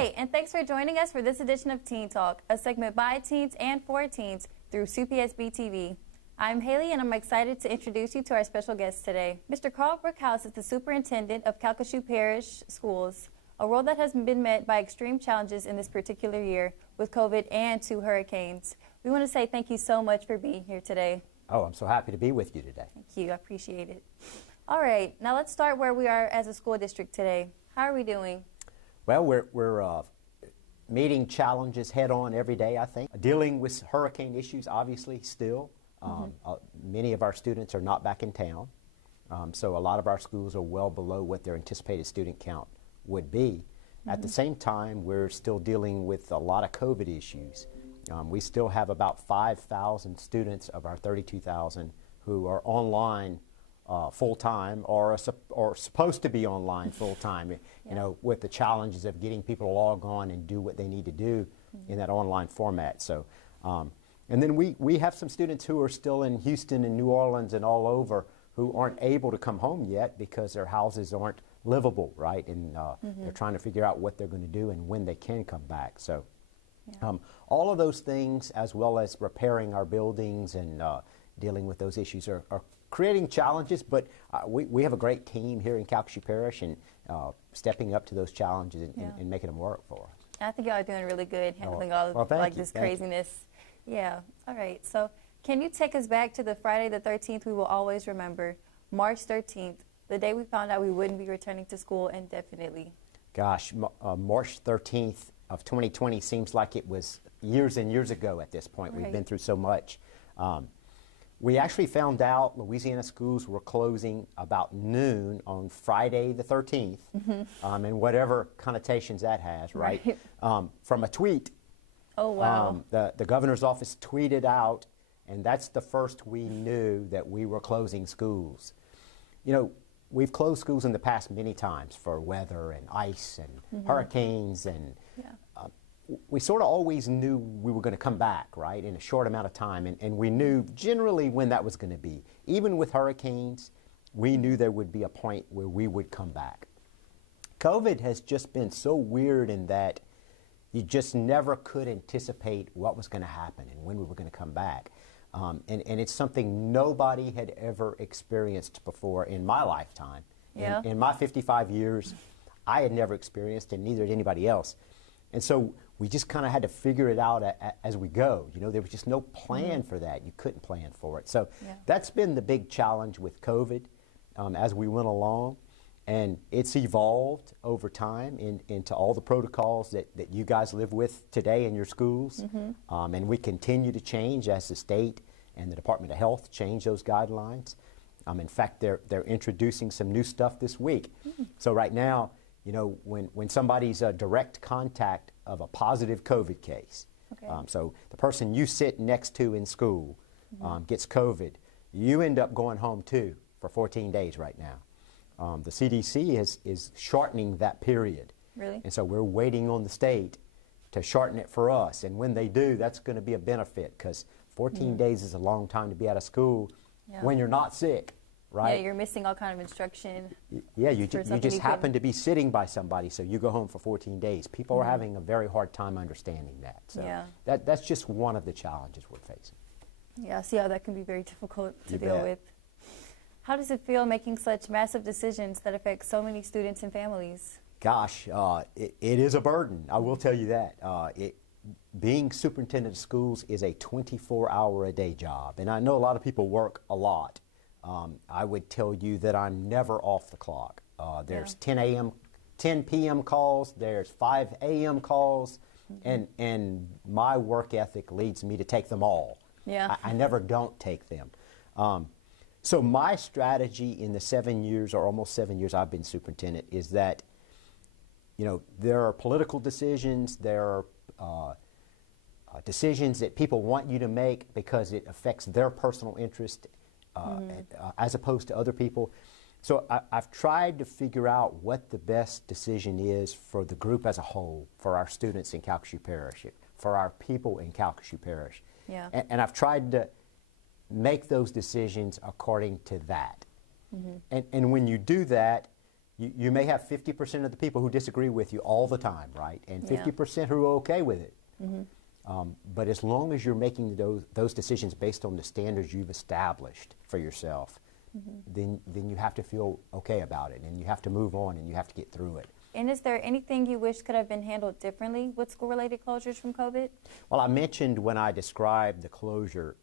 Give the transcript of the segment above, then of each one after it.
Hi, and thanks for joining us for this edition of Teen Talk, a segment by teens and for teens through CPSB-TV. I'm Haley, and I'm excited to introduce you to our special guest today. Mr. Karl Bruchhaus is the superintendent of Calcasieu Parish Schools, a role that has been met by extreme challenges in this particular year with COVID and 2 hurricanes. We want to say thank you so much for being here today. Oh, I'm so happy to be with you today. Thank you. I appreciate it. All right, now let's start where we are as a school district today. How are we doing? Well, we're meeting challenges head on every day, I think. Dealing with hurricane issues, obviously, still. Many of our students are not back in town, so a lot of our schools are well below what their anticipated student count would be. At the same time, we're still dealing with a lot of COVID issues. We still have about 5,000 students of our 32,000 who are online full-time or supposed to be online full-time, you know, with the challenges of getting people to log on and do what they need to do in that online format. So, and then we have some students who are still in Houston and New Orleans and all over who aren't able to come home yet because their houses aren't livable, right? And they're trying to figure out what they're going to do and when they can come back. So all of those things, as well as repairing our buildings and dealing with those issues are creating challenges, but we have a great team here in Calcasieu Parish and stepping up to those challenges and making them work for us. I think y'all are doing really good handling all of this craziness. Yeah. All right. So can you take us back to the Friday the 13th we will always remember, March 13th, the day we found out we wouldn't be returning to school indefinitely? Gosh, March 13th of 2020 seems like it was years and years ago at this point. We've been through so much. We actually found out Louisiana schools were closing about noon on Friday the 13th, and whatever connotations that has, right? From a tweet. Oh, wow. The governor's office tweeted out, and that's the first we knew that we were closing schools. You know, we've closed schools in the past many times for weather and ice and hurricanes, and we sort of always knew we were going to come back, right, in a short amount of time, and we knew generally when that was going to be. Even with hurricanes, we knew there would be a point where we would come back. COVID has just been so weird in that you just never could anticipate what was going to happen and when we were going to come back. And it's something nobody had ever experienced before in my lifetime. In my 55 years, I had never experienced, and neither had anybody else. And so we just kind of had to figure it out as we go. You know, there was just no plan for that. You couldn't plan for it. So that's been the big challenge with COVID as we went along. And it's evolved over time into all the protocols that you guys live with today in your schools. And we continue to change as the state and the Department of Health change those guidelines. In fact, they're introducing some new stuff this week. So right now, you know, when somebody's a direct contact of a positive COVID case, so the person you sit next to in school gets COVID, you end up going home too for 14 days right now. The CDC is shortening that period. Really? And so we're waiting on the state to shorten it for us. And when they do, that's going to be a benefit, because 14 days is a long time to be out of school when you're not sick. Right? Yeah, you're missing all kind of instruction. Yeah, you just happen to be sitting by somebody, so you go home for 14 days. People are having a very hard time understanding that. So that's just one of the challenges we're facing. Yeah, I see how that can be very difficult to deal with. How does it feel making such massive decisions that affect so many students and families? Gosh, it is a burden. I will tell you that. Being superintendent of schools is a 24-hour-a-day job, and I know a lot of people work a lot. I would tell you that I'm never off the clock. There's 10 p.m. calls, there's 5 a.m. calls, and my work ethic leads me to take them all. I never don't take them. So my strategy in the 7 years, or almost 7 years I've been superintendent, is that, you know, there are political decisions, there are decisions that people want you to make because it affects their personal interest as opposed to other people. So I've tried to figure out what the best decision is for the group as a whole, for our students in Calcasieu Parish, for our people in Calcasieu Parish. And I've tried to make those decisions according to that. And when you do that, you may have 50% of the people who disagree with you all the time, right? And 50% who are okay with it. But as long as you're making those decisions based on the standards you've established for yourself, then you have to feel okay about it, and you have to move on, and you have to get through it. And is there anything you wish could have been handled differently with school-related closures from COVID? Well, I mentioned when I described the closure,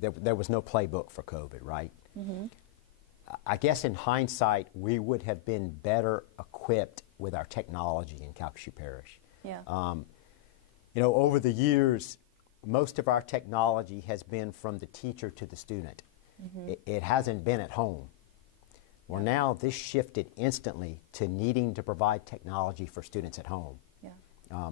there was no playbook for COVID, right? I guess in hindsight, we would have been better equipped with our technology in Calcasieu Parish. Yeah. You know, over the years, most of our technology has been from the teacher to the student. It hasn't been at home. Well, now this shifted instantly to needing to provide technology for students at home,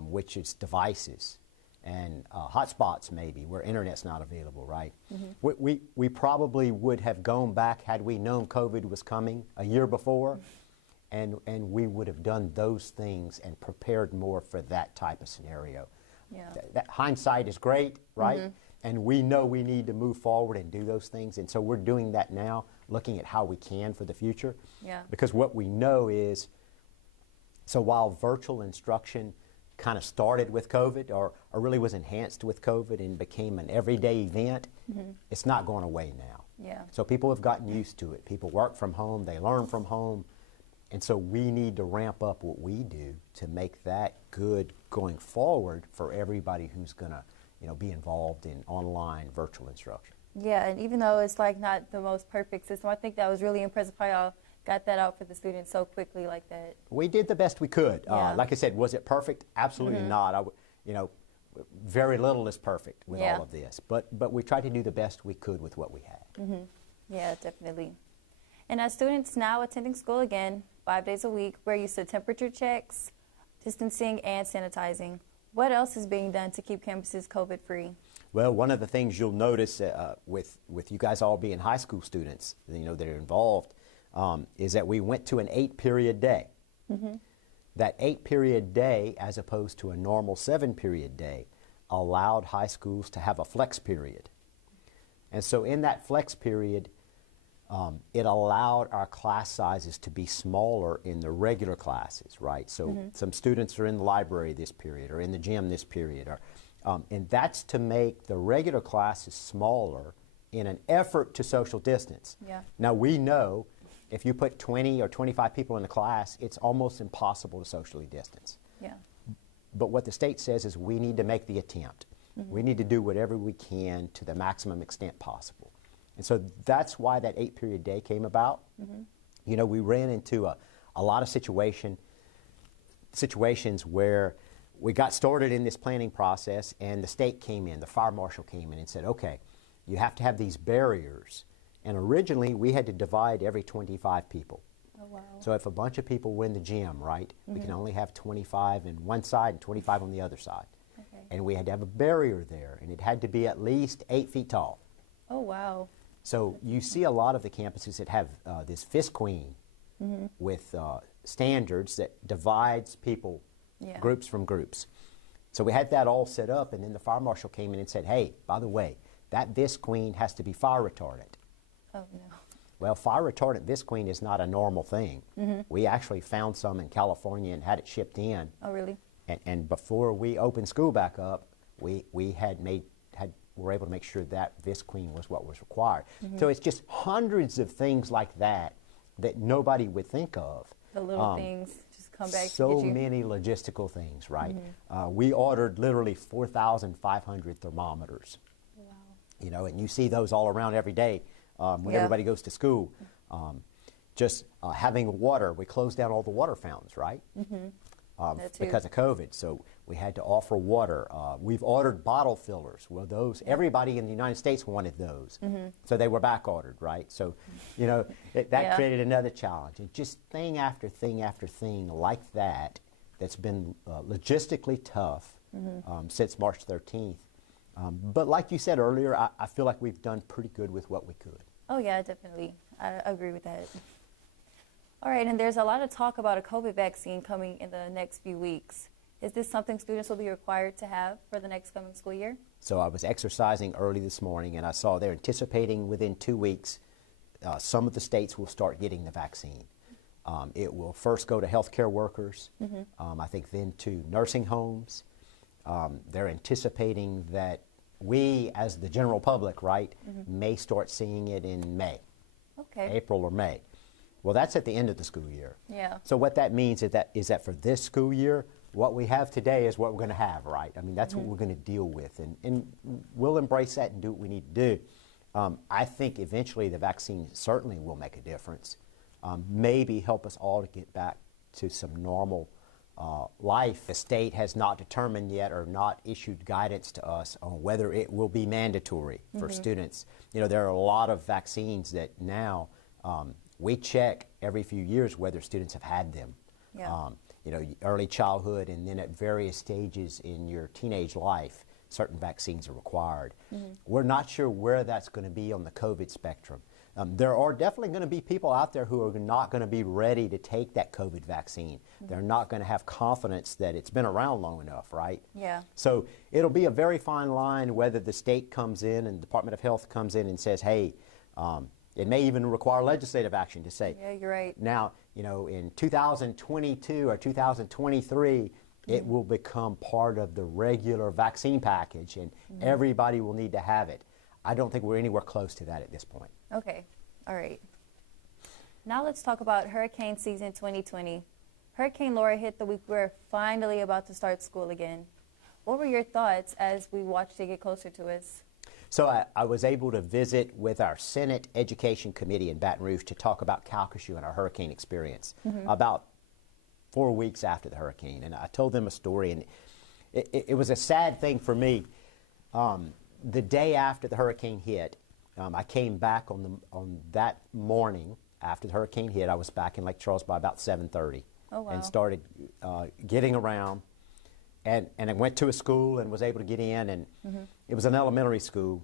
which is devices and hotspots maybe where internet's not available, right? We probably would have gone back had we known COVID was coming a year before, and we would have done those things and prepared more for that type of scenario. That hindsight is great, right? And we know we need to move forward and do those things, and so we're doing that now, looking at how we can for the future. Because what we know is, so while virtual instruction kind of started with COVID or really was enhanced with COVID and became an everyday event, it's not going away now. So people have gotten used to it. People work from home, they learn from home, and so we need to ramp up what we do to make that good going forward for everybody who's going to be involved in online virtual instruction. Yeah, and even though it's like not the most perfect system, I think that was really impressive how y'all got that out for the students so quickly like that. We did the best we could. Like I said, was it perfect? Absolutely not. Very little is perfect with all of this, but we tried to do the best we could with what we had. Yeah, definitely. And as students now attending school again 5 days a week, we're used to temperature checks, distancing, and sanitizing. What else is being done to keep campuses COVID-free? Well, one of the things you'll notice with you guys all being high school students, that are involved, is that we went to an 8-period day. That 8-period day, as opposed to a normal 7-period day, allowed high schools to have a flex period. And so in that flex period, it allowed our class sizes to be smaller in the regular classes, right? So some students are in the library this period or in the gym this period, and that's to make the regular classes smaller in an effort to social distance. Now we know if you put 20 or 25 people in a class, it's almost impossible to socially distance. But what the state says is we need to make the attempt. We need to do whatever we can to the maximum extent possible. And so that's why that 8-period day came about. We ran into a lot of situations where we got started in this planning process and the state came in, the fire marshal came in and said, okay, you have to have these barriers. And originally we had to divide every 25 people. So if a bunch of people were in the gym, right, we can only have 25 on one side and 25 on the other side. And we had to have a barrier there, and it had to be at least 8 feet tall. Oh, wow. So you see a lot of the campuses that have this fist queen with standards that divides people, groups from groups. So we had that all set up, and then the fire marshal came in and said, hey, by the way, that vis queen has to be fire retardant. Oh, no. Well, fire retardant vis queen is not a normal thing. We actually found some in California and had it shipped in. Oh, really? And before we opened school back up, we were able to make sure that vis queen was what was required. So it's just hundreds of things like that that nobody would think of. The little things just come back so to get you. many logistical things, right? We ordered literally 4,500 thermometers. Wow. And you see those all around every day when everybody goes to school. Just having water, we closed down all the water fountains, right? Because of COVID. So we had to offer water. We've ordered bottle fillers. Well, everybody in the United States wanted those. So they were back ordered, right? So, that created another challenge. And just thing after thing after thing like that's been logistically tough since March 13th. But like you said earlier, I feel like we've done pretty good with what we could. Oh, yeah, definitely. I agree with that. All right, and there's a lot of talk about a COVID vaccine coming in the next few weeks. Is this something students will be required to have for the next coming school year? So I was exercising early this morning, and I saw they're anticipating within 2 weeks some of the states will start getting the vaccine. It will first go to healthcare workers, I think then to nursing homes. They're anticipating that we, as the general public, right, may start seeing it in May, April or May. Well, that's at the end of the school year. Yeah. So what that means is that for this school year, what we have today is what we're going to have, right? I mean, that's what we're going to deal with, and we'll embrace that and do what we need to do. I think eventually the vaccine certainly will make a difference, maybe help us all to get back to some normal life. The state has not determined yet or not issued guidance to us on whether it will be mandatory for students. You know, there are a lot of vaccines that now we check every few years whether students have had them. Yeah. You know, early childhood and then at various stages in your teenage life, certain vaccines are required. We're not sure where that's going to be on the COVID spectrum. There are definitely going to be people out there who are not going to be ready to take that COVID vaccine. They're not going to have confidence that it's been around long enough, right? Yeah. So it'll be a very fine line whether the state comes in and the Department of Health comes in and says, hey, it may even require legislative action to say, Yeah, you're right. now, you know, in 2022 or 2023, it will become part of the regular vaccine package and everybody will need to have it. I don't think we're anywhere close to that at this point. Okay. All right. Now let's talk about hurricane season 2020. Hurricane Laura hit the week we're finally about to start school again. What were your thoughts as we watched it get closer to us? So I was able to visit with our Senate Education Committee in Baton Rouge to talk about Calcasieu and our hurricane experience about 4 weeks after the hurricane. And I told them a story, and it was a sad thing for me. The day after the hurricane hit, I came back on that morning after the hurricane hit. I was back in Lake Charles by about 7:30 and started getting around. And I went to a school and was able to get in, and it was an elementary school.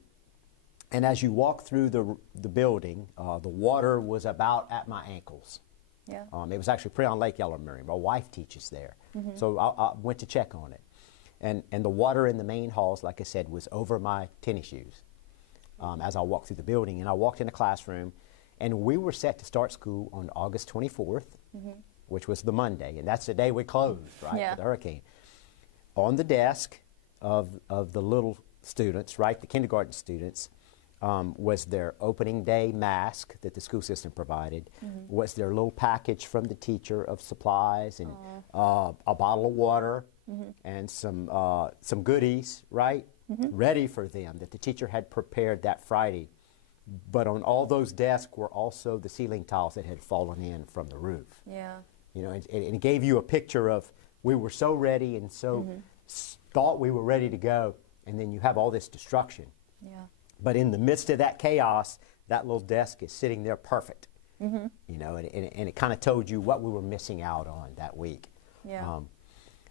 And as you walk through the building, the water was about at my ankles. Yeah. It was actually Preon Lake Elementary. My wife teaches there. So I went to check on it. And the water in the main halls, like I said, was over my tennis shoes as I walked through the building. And I walked in a classroom, and we were set to start school on August 24th, which was the Monday. And that's the day we closed, right, for the hurricane. On the desk of the little students, right, the kindergarten students, was their opening day mask that the school system provided, was their little package from the teacher of supplies and a bottle of water and some goodies, right, ready for them that the teacher had prepared that Friday. But on all those desks were also the ceiling tiles that had fallen in from the roof. Yeah. You know, and it gave you a picture of we were so ready and so thought we were ready to go, and then you have all this destruction. Yeah. But in the midst of that chaos, that little desk is sitting there perfect. You know, and it kind of told you what we were missing out on that week. Yeah.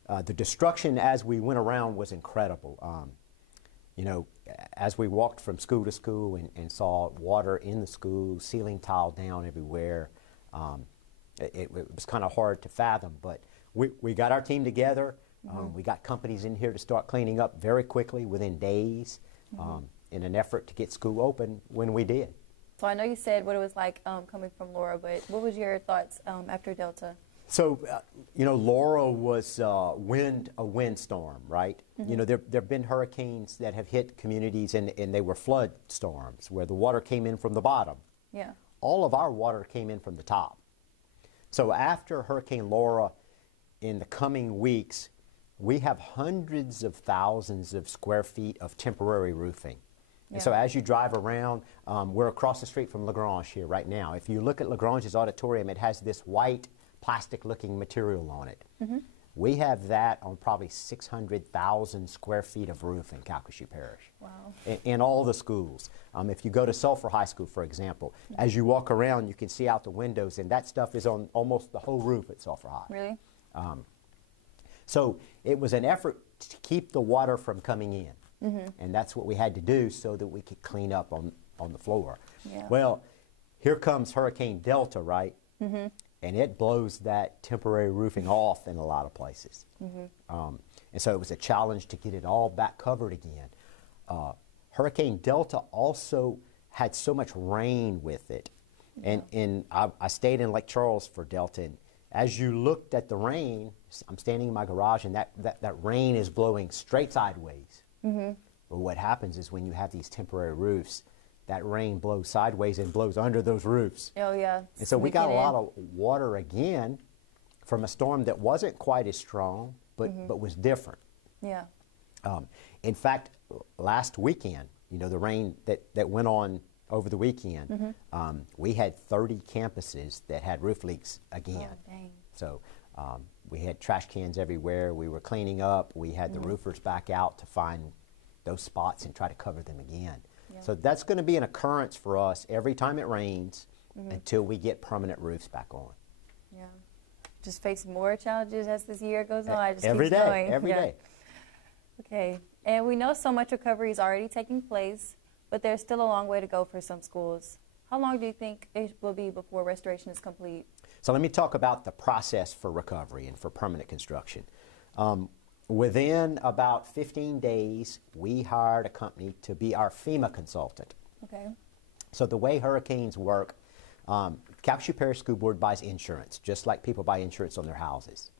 The destruction as we went around was incredible. You know, as we walked from school to school and saw water in the school, ceiling tile down everywhere, it was kind of hard to fathom. But we got our team together. We got companies in here to start cleaning up very quickly within days in an effort to get school open when we did. So I know you said what it was like coming from Laura, but what was your thoughts after Delta? So, you know, Laura was a windstorm, right? You know, there have been hurricanes that have hit communities and they were flood storms where the water came in from the bottom. Yeah. All of our water came in from the top. So after Hurricane Laura, in the coming weeks, we have hundreds of thousands of square feet of temporary roofing. And so as you drive around, we're across the street from LaGrange here right now. If you look at LaGrange's auditorium, it has this white plastic-looking material on it. We have that on probably 600,000 square feet of roof in Calcasieu Parish. Wow. In all the schools. If you go to Sulphur High School, for example, as you walk around, you can see out the windows, and that stuff is on almost the whole roof at Sulphur High. Really? So it was an effort to keep the water from coming in. And that's what we had to do so that we could clean up on the floor. Yeah. Well, here comes Hurricane Delta, right? And it blows that temporary roofing off in a lot of places. And so it was a challenge to get it all back covered again. Hurricane Delta also had so much rain with it And I stayed in Lake Charles for Delta. And as you looked at the rain, I'm standing in my garage, and that rain is blowing straight sideways. But what happens is when you have these temporary roofs, that rain blows sideways and blows under those roofs. Oh, yeah. And so we got a lot of water again from a storm that wasn't quite as strong, but was different. Yeah. In fact, last weekend, you know, the rain that went on over the weekend, we had 30 campuses that had roof leaks again. Oh, dang. So we had trash cans everywhere. We were cleaning up. We had the roofers back out to find those spots and try to cover them again. Yeah. So that's going to be an occurrence for us every time it rains until we get permanent roofs back on. Yeah. Just face more challenges as this year goes on. I just Every keeps day, going. every day. Okay. And we know so much recovery is already taking place, but there's still a long way to go for some schools. How long do you think it will be before restoration is complete? So let me talk about the process for recovery and for permanent construction. Within about 15 days, we hired a company to be our FEMA consultant. Okay. So the way hurricanes work, Calcasieu Parish School Board buys insurance, just like people buy insurance on their houses.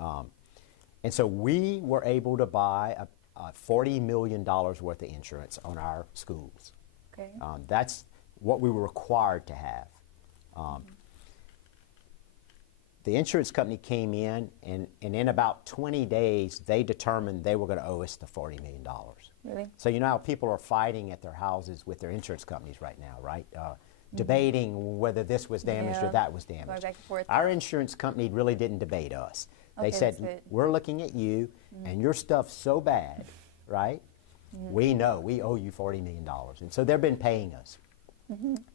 And so we were able to buy $40 million worth of insurance on our schools. Okay. That's what we were required to have. The insurance company came in, and in about 20 days, they determined they were going to owe us the $40 million. Really? So you know how people are fighting at their houses with their insurance companies right now, right? Debating whether this was damaged or that was damaged. Going back and forth. Our insurance company really didn't debate us. They Okay, said, that's good. we're looking at you, and your stuff's so bad, right? We know we owe you $40 million. And so they've been paying us.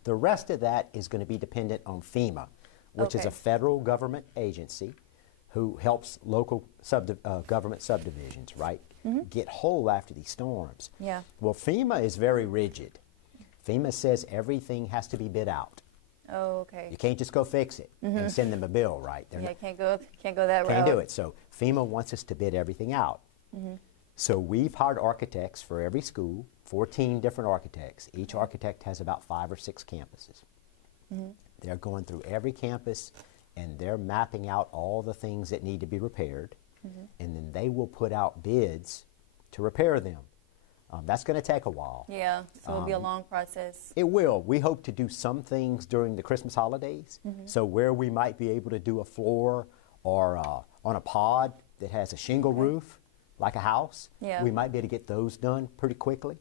The rest of that is going to be dependent on FEMA, which is Okay. a federal government agency who helps local government subdivisions, right, get whole after these storms. Yeah. Well, FEMA is very rigid. FEMA says everything has to be bid out. Oh, okay. You can't just go fix it and send them a bill, right? They're Yeah, can't go that route. can't do it. So FEMA wants us to bid everything out. So we've hired architects for every school, 14 different architects. Each architect has about 5 or 6 campuses. They're going through every campus, and they're mapping out all the things that need to be repaired, and then they will put out bids to repair them. That's going to take a while. Yeah, so it'll be a long process. It will. We hope to do some things during the Christmas holidays. So where we might be able to do a floor or on a pod that has a shingle roof, like a house, Yeah. we might be able to get those done pretty quickly.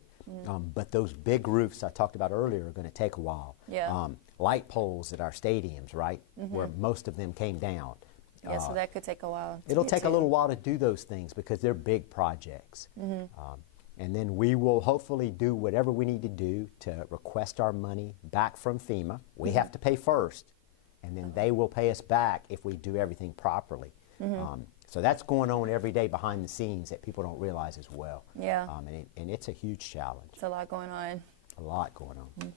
But those big roofs I talked about earlier are going to take a while. Yeah. Light poles at our stadiums, right, where most of them came down. Yeah, so that could take a while. to It'll get take a to. little while to do those things because they're big projects. And then we will hopefully do whatever we need to do to request our money back from FEMA. We have to pay first, and then they will pay us back if we do everything properly. So that's going on every day behind the scenes that people don't realize as well. Yeah. And it's a huge challenge. It's a lot going on. A lot going on.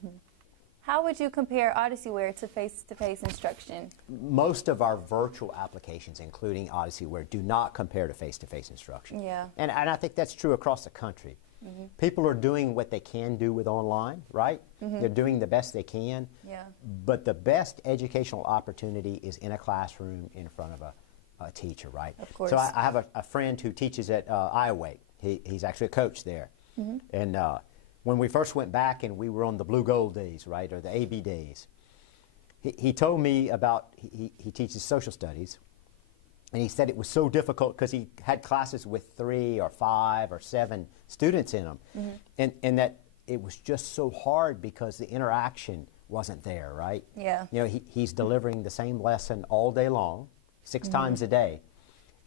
How would you compare OdysseyWare to face-to-face instruction? Most of our virtual applications, including OdysseyWare, do not compare to face-to-face instruction. Yeah. And I think that's true across the country. People are doing what they can do with online, right? They're doing the best they can. Yeah. But the best educational opportunity is in a classroom in front of a teacher, right? Of course. So I have a friend who teaches at Iowa. He's actually a coach there. And when we first went back and we were on the blue gold days, right, or the AB days, he told me about, he teaches social studies, and he said it was so difficult because he had classes with 3 or 5 or 7 students in them, and that it was just so hard because the interaction wasn't there, right? Yeah. You know, he's delivering the same lesson all day long, 6 times a day,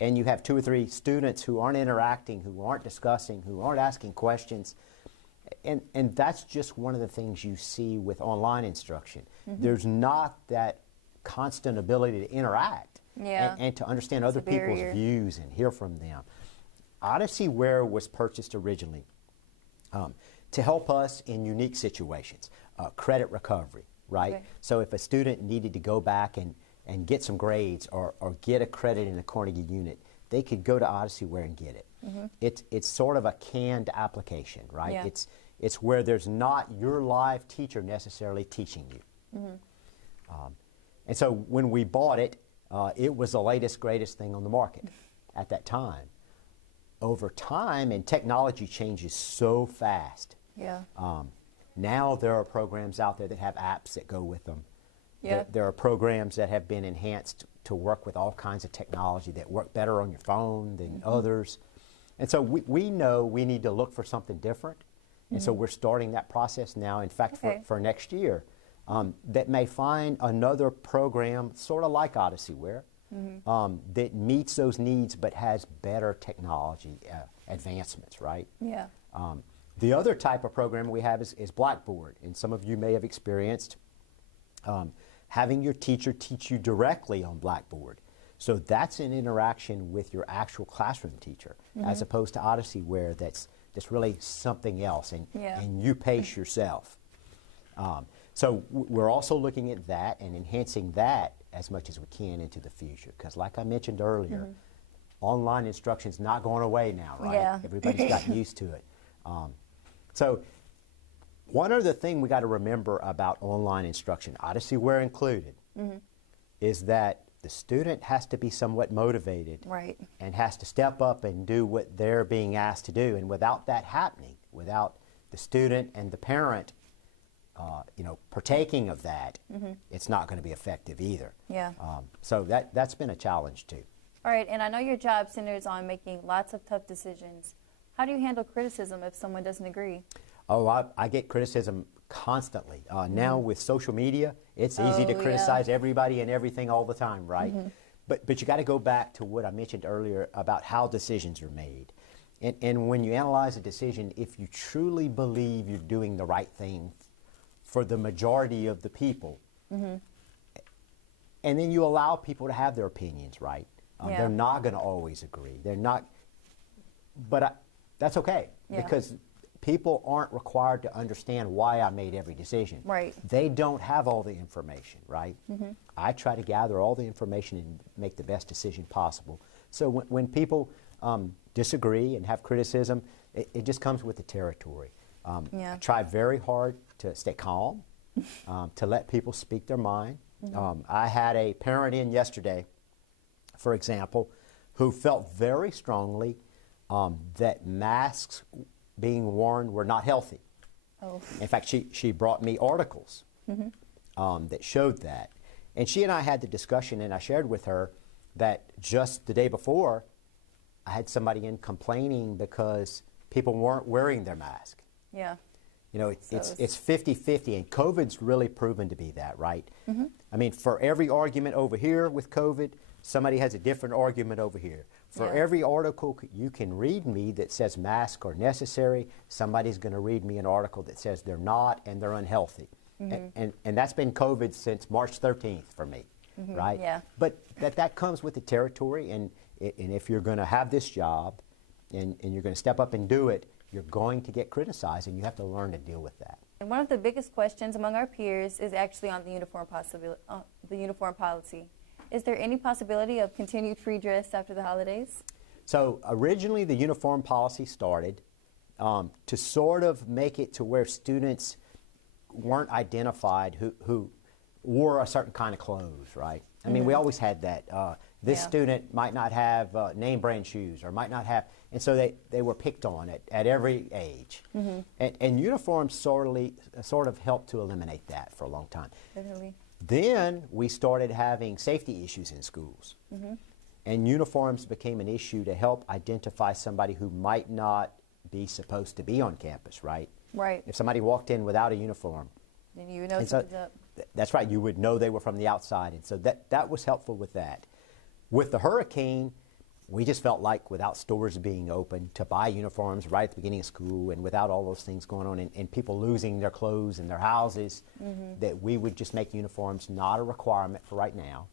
and you have 2 or 3 students who aren't interacting, who aren't discussing, who aren't asking questions. And that's just one of the things you see with online instruction. There's not that constant ability to interact and to understand other people's views and hear from them. OdysseyWare was purchased originally to help us in unique situations, credit recovery, right? Okay. So if a student needed to go back and get some grades or get a credit in a Carnegie unit, they could go to OdysseyWare and get it. It's sort of a canned application, right? Yeah. It's where there's not your live teacher necessarily teaching you. And so when we bought it, it was the latest, greatest thing on the market at that time. Over time, and technology changes so fast. Yeah. Now there are programs out there that have apps that go with them. Yeah. There are programs that have been enhanced to work with all kinds of technology that work better on your phone than others. And so we know we need to look for something different. And so we're starting that process now. In fact, for next year, that may find another program sort of like OdysseyWare that meets those needs but has better technology advancements, right? Yeah. The other type of program we have is Blackboard, and some of you may have experienced having your teacher teach you directly on Blackboard. So that's an interaction with your actual classroom teacher, as opposed to OdysseyWare that's really something else, and you pace yourself. So we're also looking at that and enhancing that as much as we can into the future, because like I mentioned earlier, online instruction's not going away now, right? Yeah. Everybody's gotten used to it. So one other thing we got to remember about online instruction, OdysseyWare included, is that the student has to be somewhat motivated, Right. and has to step up and do what they're being asked to do. And without that happening, without the student and the parent, partaking of that, it's not going to be effective either. Yeah. So that's been a challenge too. All right, and I know your job centers on making lots of tough decisions. How do you handle criticism if someone doesn't agree? Oh, I get criticism constantly. Now with social media, it's easy to criticize everybody and everything all the time, right? But you got to go back to what I mentioned earlier about how decisions are made. And when you analyze a decision, if you truly believe you're doing the right thing for the majority of the people, and then you allow people to have their opinions, right? They're not going to always agree. They're not, but that's okay, because people aren't required to understand why I made every decision. Right. They don't have all the information, right? I try to gather all the information and make the best decision possible. So when people disagree and have criticism, it just comes with the territory. I try very hard to stay calm, to let people speak their mind. I had a parent in yesterday, for example, who felt very strongly that masks being worn were not healthy. Oh. In fact, she brought me articles that showed that. And she and I had the discussion, and I shared with her that just the day before, I had somebody in complaining because people weren't wearing their mask. Yeah. You know, it's 50-50, and COVID's really proven to be that, right? I mean, for every argument over here with COVID, somebody has a different argument over here. For every article you can read me that says masks are necessary, somebody's going to read me an article that says they're not and they're unhealthy. And that's been COVID since March 13th for me, right? Yeah. But that comes with the territory, and if you're going to have this job and you're going to step up and do it, you're going to get criticized, and you have to learn to deal with that. And one of the biggest questions among our peers is actually on the uniform policy. Is there any possibility of continued free dress after the holidays? So originally the uniform policy started to sort of make it to where students weren't identified who wore a certain kind of clothes, right? I mean, we always had that. This student might not have name brand shoes or might not have, and so they were picked on at every age. And uniforms sort of helped to eliminate that for a long time. Definitely. Then we started having safety issues in schools. And uniforms became an issue to help identify somebody who might not be supposed to be on campus, right? Right. If somebody walked in without a uniform. Then you know something's up. That's right, you would know they were from the outside. And so that was helpful with that. With the hurricane, we just felt like without stores being open to buy uniforms right at the beginning of school, and without all those things going on, and people losing their clothes and their houses, that we would just make uniforms not a requirement for right now.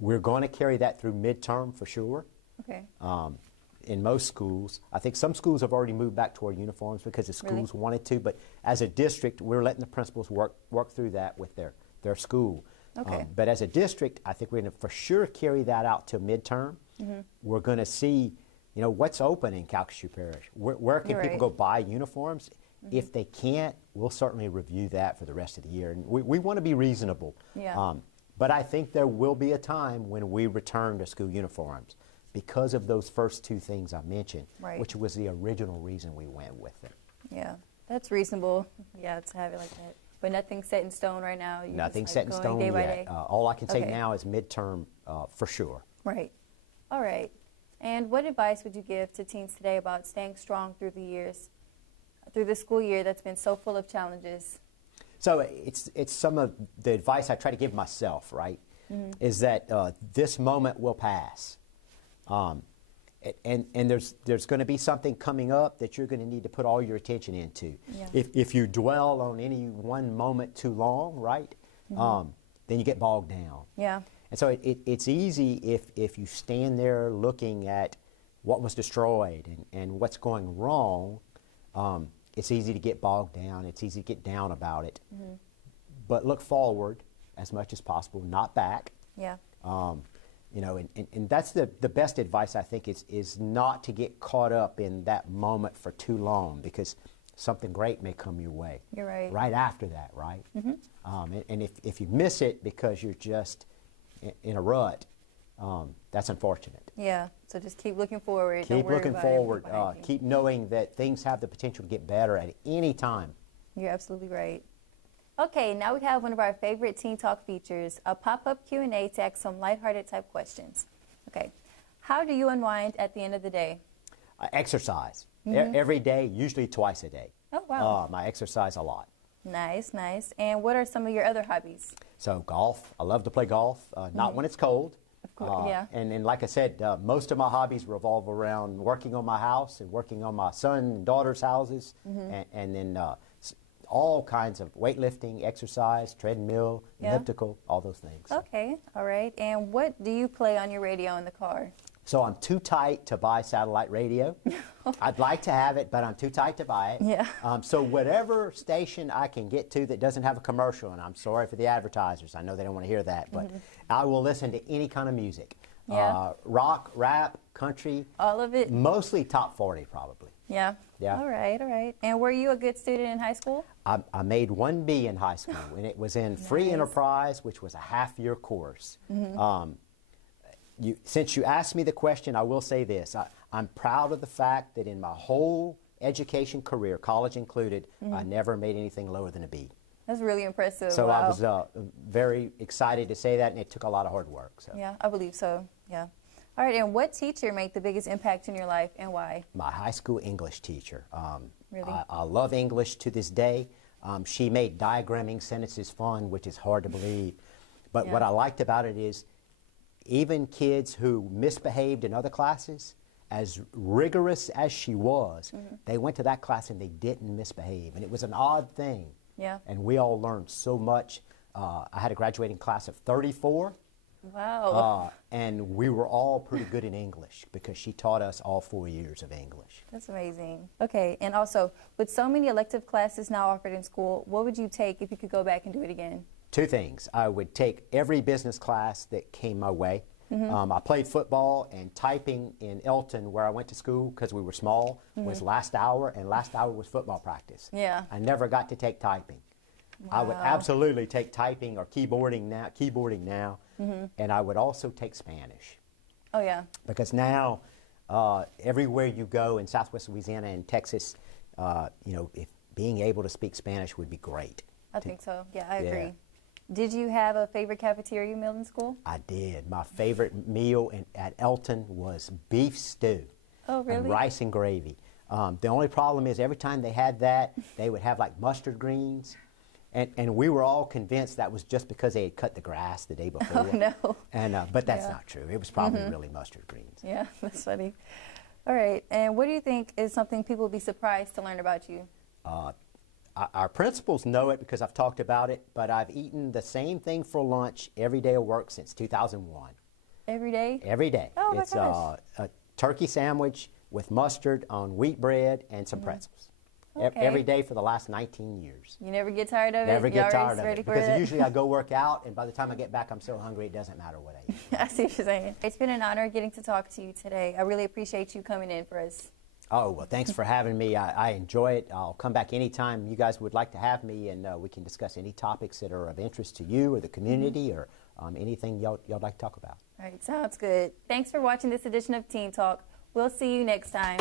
We're going to carry that through midterm for sure. Okay. In most schools. I think some schools have already moved back toward uniforms because the schools wanted to, but as a district, we're letting the principals work through that with their school. Okay. But as a district, I think we're going to for sure carry that out to midterm. We're going to see, what's open in Calcasieu Parish. Where can people go buy uniforms? If they can't, we'll certainly review that for the rest of the year. And we want to be reasonable. Yeah. But I think there will be a time when we return to school uniforms because of those first two things I mentioned, Right. which was the original reason we went with them. Yeah, that's reasonable. Yeah, to have it like that. But nothing's set in stone right now. You're Nothing's just, set in going stone day by yet. day. All I can say Okay. now is midterm for sure. Right. All right. And what advice would you give to teens today about staying strong through the school year that's been so full of challenges? So it's some of the advice I try to give myself, right, is that this moment will pass. And there's going to be something coming up that you're going to need to put all your attention into. Yeah. If you dwell on any one moment too long, right, then you get bogged down. Yeah. And so it's easy if you stand there looking at what was destroyed and what's going wrong, it's easy to get bogged down. It's easy to get down about it. But look forward as much as possible, not back. Yeah. You know, and that's the best advice, I think, is not to get caught up in that moment for too long, because something great may come your way. You're right. Right after that, right? And if you miss it because you're just in a rut, that's unfortunate. Yeah. So just keep looking forward. Don't Keep worry looking about forward. everything behind you. Keep knowing that things have the potential to get better at any time. You're absolutely right. Okay, now we have one of our favorite Teen Talk features, a pop-up Q&A to ask some lighthearted type questions. Okay, how do you unwind at the end of the day? Exercise. Every day, usually twice a day. Oh, wow. I exercise a lot. Nice, nice. And what are some of your other hobbies? So golf. I love to play golf, not when it's cold. Of course, yeah. And like I said, most of my hobbies revolve around working on my house and working on my son and daughter's houses, and then all kinds of weightlifting, exercise, treadmill, Yeah. elliptical, all those things. Okay, all right. And what do you play on your radio in the car? So I'm too tight to buy satellite radio. I'd like to have it, but I'm too tight to buy it. Yeah. So whatever station I can get to that doesn't have a commercial, and I'm sorry for the advertisers, I know they don't want to hear that, but I will listen to any kind of music. Yeah. Rock, rap, country. All of it? Mostly top 40 probably. Yeah. Yeah. All right, all right. And were you a good student in high school? I made 1B in high school, and it was in free Nice. enterprise, which was a half-year course. Since you asked me the question, I will say this. I'm proud of the fact that in my whole education career, college included, I never made anything lower than a B. That's really impressive. So wow. I was very excited to say that, and it took a lot of hard work. So. Yeah, I believe so. Yeah. All right, and what teacher made the biggest impact in your life and why? My high school English teacher. Really? I love English to this day. She made diagramming sentences fun, which is hard to believe. But what Yeah. I liked about it is even kids who misbehaved in other classes, as rigorous as she was, they went to that class and they didn't misbehave. And it was an odd thing. Yeah. And we all learned so much. I had a graduating class of 34. Wow. And we were all pretty good in English because she taught us all 4 years of English. That's amazing. Okay, and also, with so many elective classes now offered in school, what would you take if you could go back and do it again? Two things. I would take every business class that came my way. I played football, and typing in Elton, where I went to school because we were small, was last hour, and last hour was football practice. Yeah. I never got to take typing. I would absolutely take typing or keyboarding now, and I would also take Spanish. Oh, yeah. Because now, everywhere you go in Southwest Louisiana and Texas, if being able to speak Spanish would be great. I think so. Yeah, I Yeah. agree. Did you have a favorite cafeteria meal in school? I did. My favorite meal at Elton was beef stew. Oh, really? And rice and gravy. The only problem is every time they had that, they would have like mustard greens. And we were all convinced that was just because they had cut the grass the day before. Oh, no. But that's Yeah. not true. It was probably really mustard greens. Yeah, that's funny. All right, and what do you think is something people would be surprised to learn about you? Our principals know it because I've talked about it, but I've eaten the same thing for lunch every day of work since 2001. Every day? Every day. Oh, my It's gosh. a turkey sandwich with mustard on wheat bread and some pretzels. Okay. Every day for the last 19 years. You never get tired of it? Never You get always tired of ready it. for Because it? usually I go work out, and by the time I get back, I'm so hungry it doesn't matter what I eat. I see what you're saying. It's been an honor getting to talk to you today. I really appreciate you coming in for us. Oh, well, thanks for having me. I enjoy it. I'll come back anytime you guys would like to have me, and we can discuss any topics that are of interest to you or the community or anything y'all like to talk about. All right, sounds good. Thanks for watching this edition of Teen Talk. We'll see you next time.